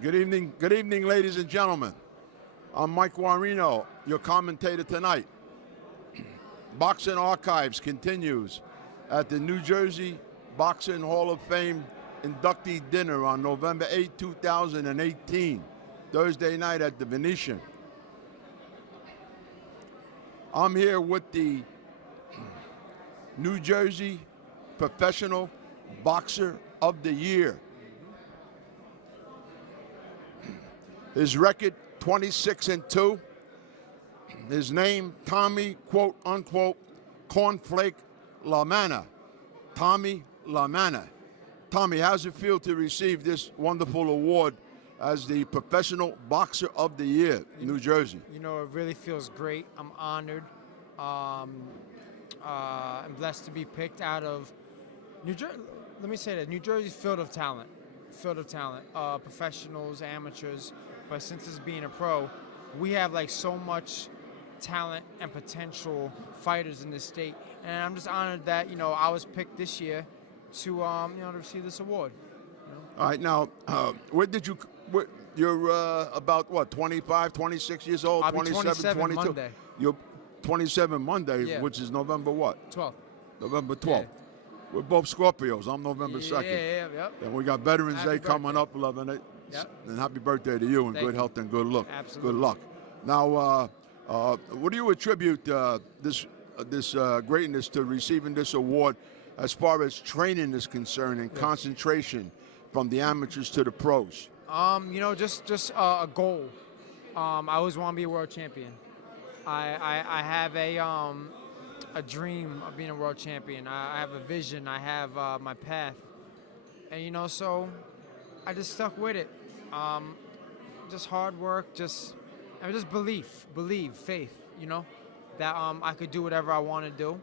Good evening, ladies and gentlemen. I'm Mike Guarino, your commentator tonight. Boxing Archives continues at the New Jersey Boxing Hall of Fame inductee dinner on November 8, 2018, Thursday night at the Venetian. I'm here with the New Jersey Professional Boxer of the Year. His record, 26-2. His name, Tommy, quote unquote, Cornflake LaManna. Tommy LaManna. Tommy, how's it feel to receive this wonderful award as the Professional Boxer of the Year in New Jersey? You know, it really feels great. I'm honored. I'm blessed to be picked out of New Jersey. Let me say that New Jersey's filled of talent. Professionals, amateurs. But since it's being a pro, we have like so much talent and potential fighters in this state, and I'm just honored that I was picked this year to to receive this award. All right, now you're about what, 25, 26 years old? I'll be 27 22. Monday. You're 27 Monday, Yeah. which is November what? 12th. November 12th. Yeah. We're both Scorpios. I'm November 2nd. Yep. And we got Veterans Happy Day coming birthday. up, 11. Yep. And happy birthday to you, and Thank good you. health and good luck. Absolutely. Good luck. Now, what do you attribute this greatness to receiving this award as far as training is concerned and concentration from the amateurs to the pros? Just a goal. I always want to be a world champion. I have a dream of being a world champion. I have a vision. I have my path, and so I just stuck with it. Just hard work, just believe, faith. That I could do whatever I want to do,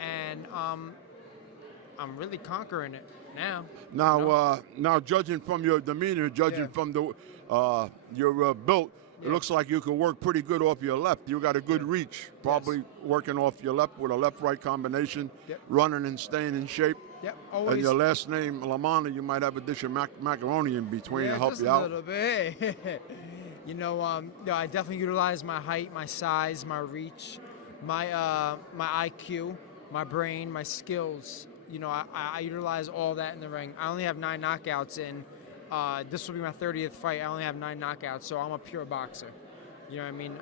and I'm really conquering it now. Now, judging from your demeanor, from your build, it looks like you can work pretty good off your left. You got a good reach, probably working off your left with a left-right combination, running and staying in shape. Yep, always. And your last name, LaManna, you might have a dish of macaroni in between to help just you a out. little bit. I definitely utilize my height, my size, my reach, my IQ, my brain, my skills. I utilize all that in the ring. I only have 9 knockouts in. This will be my 30th fight. I only have 9 knockouts, so I'm a pure boxer. You know what I mean?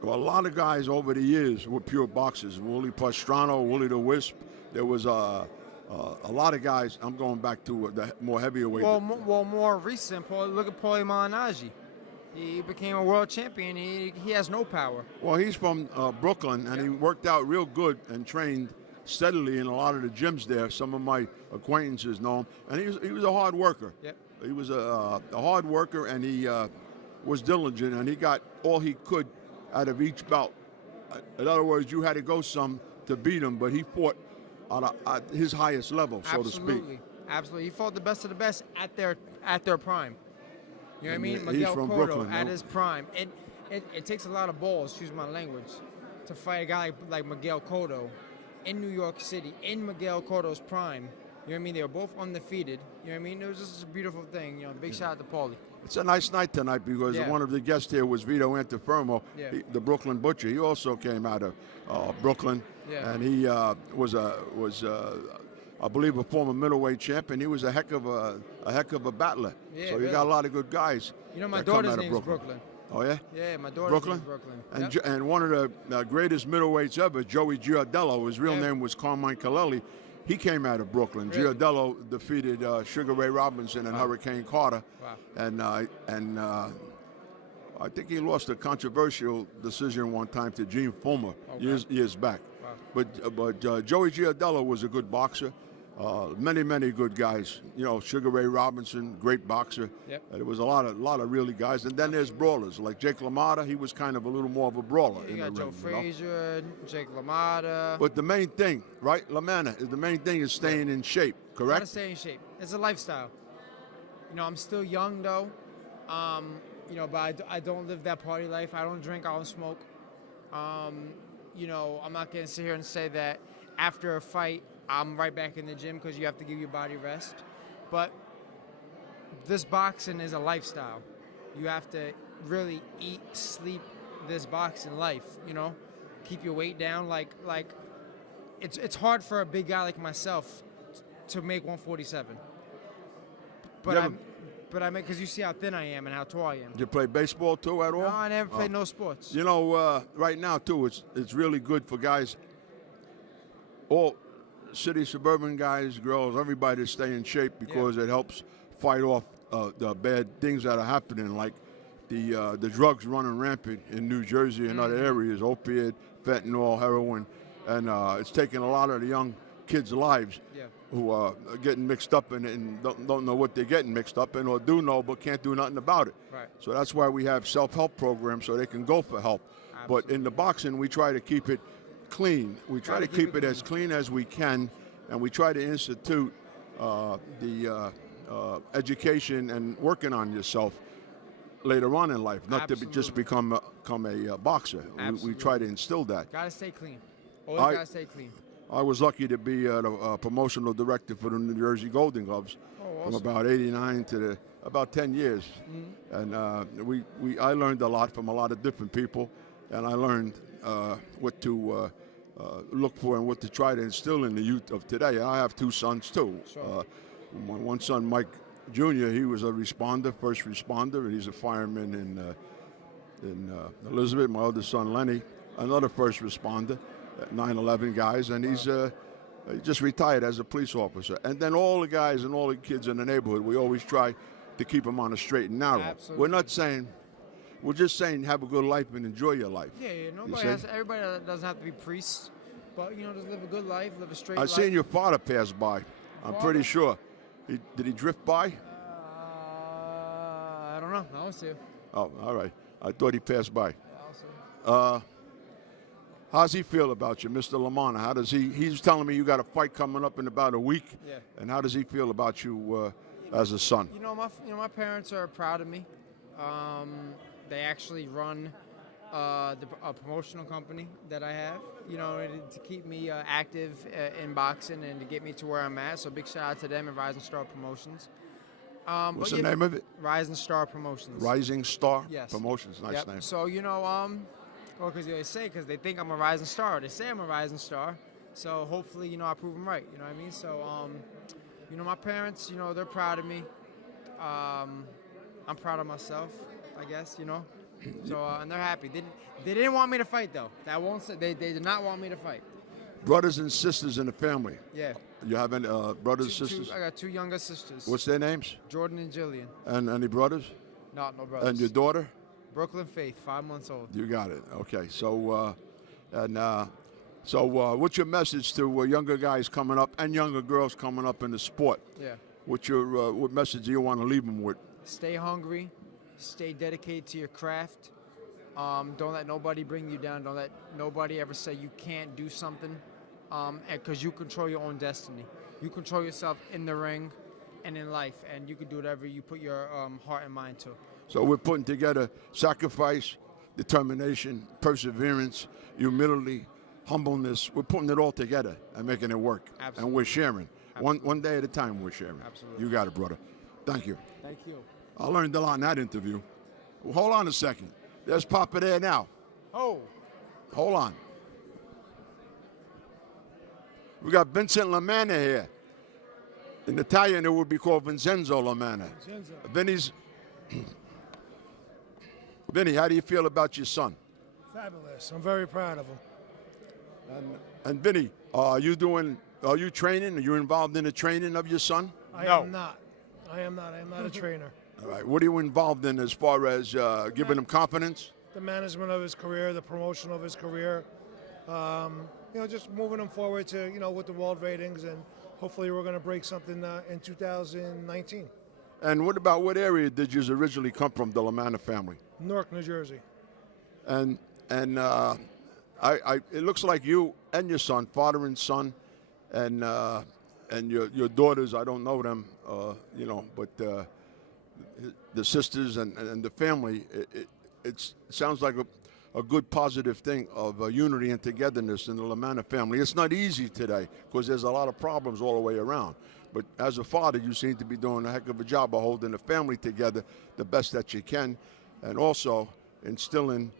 Well, a lot of guys over the years were pure boxers. Willie Pastrana, Willie the Wisp. There was a lot of guys. I'm going back to the more heavyweight. More recent. Look at Paulie Malignaggi. He became a world champion. He has no power. Well, he's from Brooklyn, and he worked out real good and trained steadily in a lot of the gyms there. Some of my acquaintances know him, and he was a hard worker. Yep. He was a hard worker, and he was diligent, and he got all he could out of each bout. In other words, you had to go some to beat him, but he fought at his highest level, so to speak. Absolutely. He fought the best of the best at their prime. You know what I mean? He's Miguel from Cotto Brooklyn, at his prime. It takes a lot of balls, excuse my language, to fight a guy like Miguel Cotto in New York City, in Miguel Cotto's prime. You know what I mean? They were both undefeated. You know what I mean? It was just a beautiful thing. Big shout out to Paulie. It's a nice night tonight because one of the guests here was Vito Antuofermo, the Brooklyn Butcher. He also came out of Brooklyn, and he was I believe a former middleweight champion. He was a heck of a battler. Yeah, so you got a lot of good guys. My daughter's name is Brooklyn. Oh yeah? Yeah, my daughter's Brooklyn. name is Brooklyn. And one of the greatest middleweights ever, Joey Giardello. His real name was Carmine Calelli. He came out of Brooklyn. Really? Giardello defeated Sugar Ray Robinson and Hurricane Carter. Wow. And I think he lost a controversial decision one time to Gene Fullmer years back. Wow. But Joey Giardello was a good boxer. Many good guys. Sugar Ray Robinson, great boxer. Yep. There was a lot of really guys. And then there's brawlers like Jake LaMotta. He was kind of a little more of a brawler. You in got the Joe ring, Frazier, Jake LaMotta. But the main thing, right, LaManna, the main thing is staying in shape, correct? Gotta stay in shape. It's a lifestyle. I'm still young though. But I don't live that party life. I don't drink. I don't smoke. I'm not gonna sit here and say that after a fight I'm right back in the gym because you have to give your body rest. But this boxing is a lifestyle. You have to really eat, sleep this boxing life. You know, keep your weight down. Like it's hard for a big guy like myself to make 147. But You I'm ever- but I make because you see how thin I am and how tall I am. Did you play baseball too at all? No, I never played no sports. You know, right now too, it's really good for guys, all city, suburban guys, girls, everybody to stay in shape because it helps fight off the bad things that are happening, like the drugs running rampant in New Jersey and other areas, opiate, fentanyl, heroin, and it's taking a lot of the young kids' lives Yeah. who are getting mixed up in it and don't know what they're getting mixed up in, or do know but can't do nothing about it. Right. So that's why we have self-help programs so they can go for help. But in the boxing, we try to keep it clean. We try to keep it as clean as we can, and we try to institute the education and working on yourself later on in life, not to just become a boxer. We try to instill that. Gotta stay clean. Always gotta stay clean. I was lucky to be the promotional director for the New Jersey Golden Gloves from about '89 to about 10 years, and I learned a lot from a lot of different people, and I learned what to look for and what to try to instill in the youth of today. I have two sons too. My one son, Mike Jr., he was a responder, first responder, and he's a fireman in Elizabeth. My other son, Lenny, another first responder. 9/11 guys, and he's he just retired as a police officer. And then all the guys and all the kids in the neighborhood, we always try to keep them on a straight and narrow. Absolutely. We're just saying have a good life and enjoy your life. Yeah, everybody doesn't have to be priests, but you know, just live a good life, live a straight life. I seen your father pass by. I'm pretty sure. Did he drift by? I don't know. I don't see. Oh, all right. I thought he passed by. I see. How's he feel about you, Mr. Lamanna? How does he's telling me you got a fight coming up in about a week. Yeah. And how does he feel about you as a son? You know, my parents are proud of me. They actually run a promotional company that I have, you know, to keep me active in boxing and to get me to where I'm at. So big shout out to them and Rising Star Promotions. What's the name of it? Rising Star Promotions. Rising Star Yes. Promotions. Nice name. So, you know, well, because they think I'm a rising star. They say I'm a rising star. So hopefully, you know, I prove them right. You know what I mean? So, you know, my parents, you know, they're proud of me. I'm proud of myself, I guess, you know. So, and they're happy. They didn't want me to fight, though. That won't say, they did not want me to fight. Brothers and sisters in the family. Yeah. You have any brothers and sisters? I got two younger sisters. What's their names? Jordan and Jillian. And any brothers? No brothers. And your daughter? Brooklyn Faith, 5 months old. You got it. Okay. So, what's your message to younger guys coming up and younger girls coming up in the sport? Yeah. What message do you want to leave them with? Stay hungry. Stay dedicated to your craft. Don't let nobody bring you down. Don't let nobody ever say you can't do something, because you control your own destiny. You control yourself in the ring and in life, and you can do whatever you put your heart and mind to. So we're putting together sacrifice, determination, perseverance, humility, humbleness. We're putting it all together and making it work. Absolutely. And we're sharing. One day at a time we're sharing. Absolutely. You got it, brother. Thank you. Thank you. I learned a lot in that interview. Well, hold on a second. There's Papa there now. Oh. Hold on. We got Vincent Lamanna here. In Italian, it would be called Vincenzo Lamanna. Vinny, how do you feel about your son? Fabulous. I'm very proud of him. And Vinny, are you training? Are you involved in the training of your son? I am not. I am not a trainer. All right. What are you involved in as far as giving him confidence? The management of his career, the promotion of his career, you know, just moving him forward to, you know, with the world ratings, and hopefully we're going to break something in 2019. And what area did you originally come from, the Lamanna family? Newark, New Jersey. And it looks like you and your son, father and son, and your daughters. I don't know them, you know, but the sisters and the family. It sounds like a good positive thing of unity and togetherness in the Lamanna family. It's not easy today because there's a lot of problems all the way around. But as a father, you seem to be doing a heck of a job of holding the family together the best that you can, and also instilling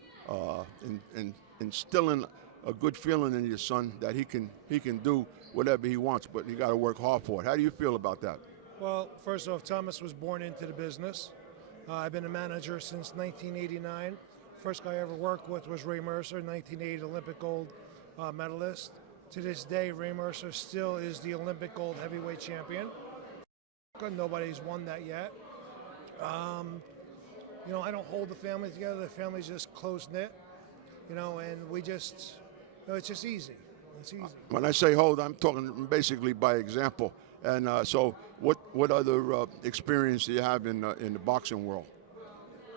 instilling a good feeling in your son that he can do whatever he wants, but he got to work hard for it. How do you feel about that? Well, first off, Thomas was born into the business. I've been a manager since 1989. First guy I ever worked with was Ray Mercer, 1980 Olympic gold medalist. To this day, Ray Mercer still is the Olympic gold heavyweight champion. Nobody's won that yet. You know, I don't hold the family together. The family's just close-knit, you know, and we just, you know, it's just easy. It's easy. When I say hold, I'm talking basically by example. And so what other experience do you have in the boxing world?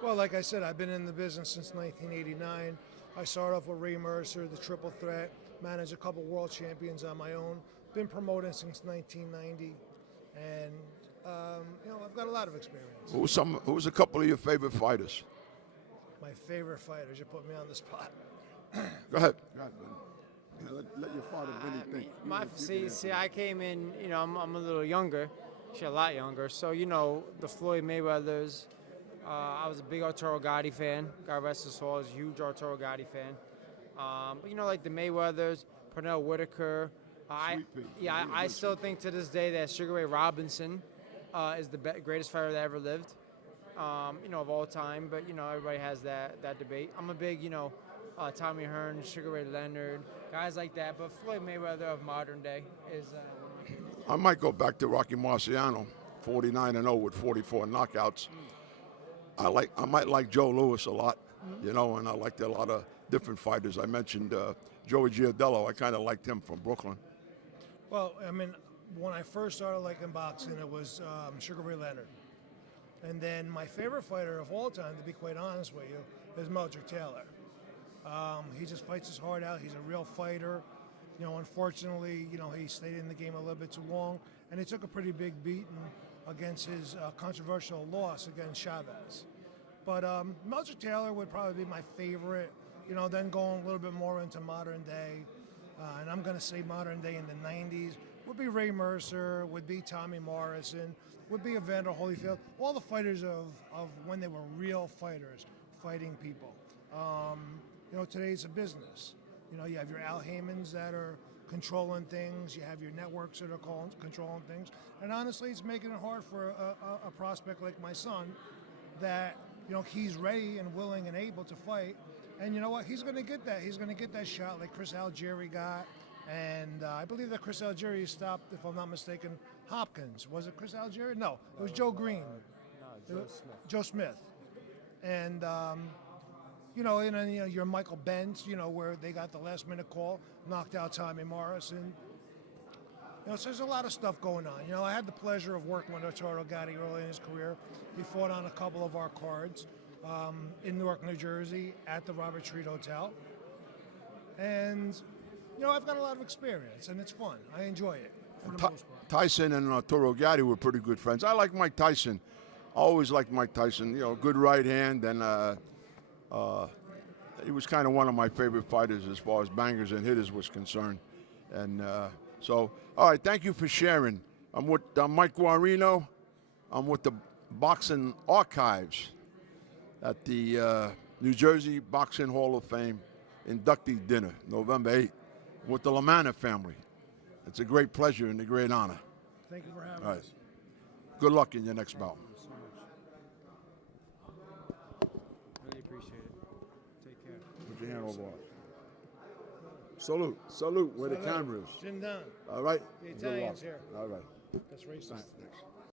Well, like I said, I've been in the business since 1989. I started off with Ray Mercer, the triple threat, managed a couple world champions on my own, been promoting since 1990, and you know, I've got a lot of experience. Who was a couple of your favorite fighters? My favorite fighters, you put me on the spot. Go ahead. Let your father really think. See, I came in, you know, I'm a little younger, actually a lot younger. So, you know, the Floyd Mayweathers. I was a big Arturo Gatti fan. God rest his soul, I was a huge Arturo Gatti fan. But, you know, like the Mayweathers, Pernell Whitaker. I still think to this day that Sugar Ray Robinson is the greatest fighter that ever lived, you know, of all time. But, you know, everybody has that debate. I'm a big, you know, Tommy Hearn, Sugar Ray Leonard, guys like that. But Floyd Mayweather of modern day is one of my favorites. I might go back to Rocky Marciano, 49-0 with 44 knockouts. I might like Joe Louis a lot, you know, and I liked a lot of different fighters. I mentioned Joey Giardello. I kind of liked him from Brooklyn. Well, I mean, when I first started liking boxing, it was Sugar Ray Leonard. And then my favorite fighter of all time, to be quite honest with you, is Meldrick Taylor. He just fights his heart out. He's a real fighter. You know, unfortunately, you know, he stayed in the game a little bit too long, and he took a pretty big beating against his controversial loss against Chavez. But Meldrick Taylor would probably be my favorite, you know, then going a little bit more into modern day. And I'm going to say modern day in the 90s would be Ray Mercer, would be Tommy Morrison, would be Evander Holyfield, all the fighters of when they were real fighters, fighting people. You know, today's a business. You know, you have your Al Haymans that are controlling things, you have your networks that are controlling things, and honestly, it's making it hard for a prospect like my son that, you know, he's ready and willing and able to fight, and you know what, he's going to get that. He's going to get that shot like Chris Algieri got, and I believe that Chris Algieri stopped, if I'm not mistaken, Hopkins. Was it Chris Algieri? No, it was Joe Green. No, Joe Smith. Joe Smith. And, you know, and then, you know, your Michael Benz, you know, where they got the last-minute call, knocked out Tommy Morrison. You know, so there's a lot of stuff going on. You know, I had the pleasure of working with Arturo Gatti early in his career. He fought on a couple of our cards in Newark, New Jersey, at the Robert Treat Hotel. And, you know, I've got a lot of experience, and it's fun. I enjoy it, for the most part. Tyson and Arturo Gatti were pretty good friends. I like Mike Tyson. I always liked Mike Tyson. You know, good right hand, and he was kind of one of my favorite fighters as far as bangers and hitters was concerned. And so, all right, thank you for sharing. I'm with Mike Guarino. I'm with the Boxing Archives at the New Jersey Boxing Hall of Fame inductee dinner, November 8th, with the Lamanna family. It's a great pleasure and a great honor. Thank you for having All right. us. Good luck in your next bout. Really appreciate it. Take care. Put your hand over. Salute. Salute where the camera is. Chin down. All right? The Good luck. Italians here. All right. That's racist. Thanks.